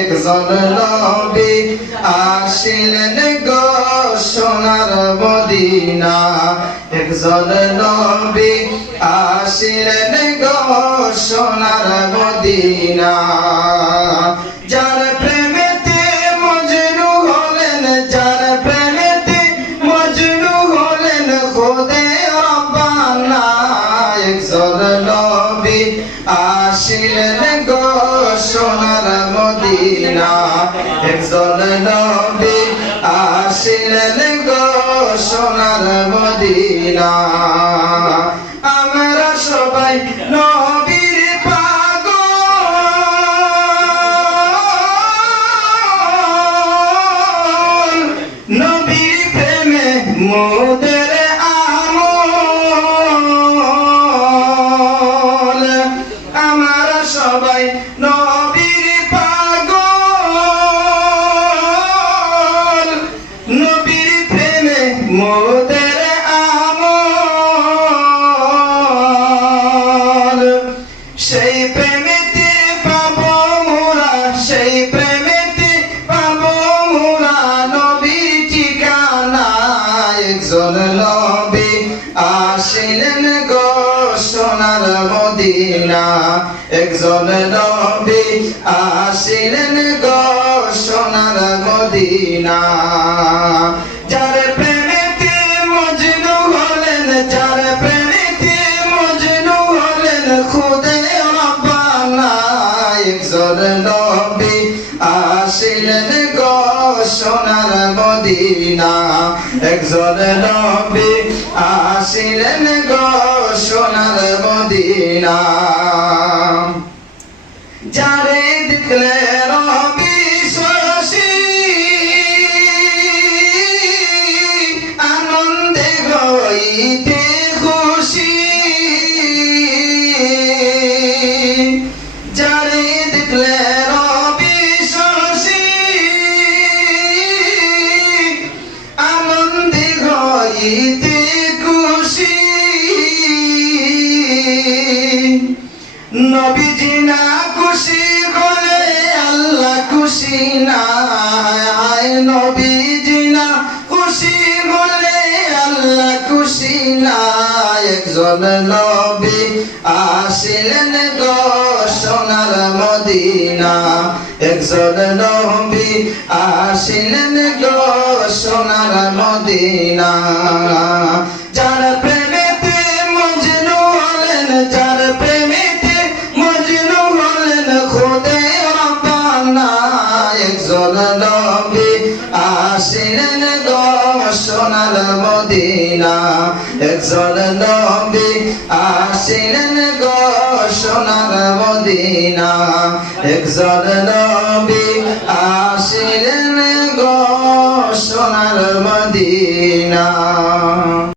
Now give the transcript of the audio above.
একজন নবী আসিলেন গো সোনার মদিনা। একজন নবী আসিলেন গো সোনার মদিনা। মদিনা একজন নবী আসিলেন গো সোনার মদিনা। আমরা সবাই নবীর পাগল। নবীর আমরা সবাই নবীর মোদের আমল সেই প্রেমেতে পাবো মোরা, সেই প্রেমেতে পাবো মোরা। নবীর ঠিকানা একজন নবী আসিলেন গো সোনার একজন নবী আসিলেন গো সোনার মদিনা। আসিলেন গো সোনার মদিনা। একজন নবী আসিলেন গো সোনার মদিনা। যারে দেখলে রবি শশী আনন্দে গইতে যারে দেখলে রবি আনন্দে গইতে খুশি। নবীজি না খুশি হলে আল্লাহ খুশি না। আয় নবীজি না খুশি হলে আল্লাহ খুশি না। একজন নবী আসিলেন গো সোনার মদিনা। একজন নবী আসিলেন গো সোনার মদিনা। মদিনা। একজন নবী আসিলেন গো সোনার মদিনা। একজন নবী আসিলেন গো সোনার মদিনা।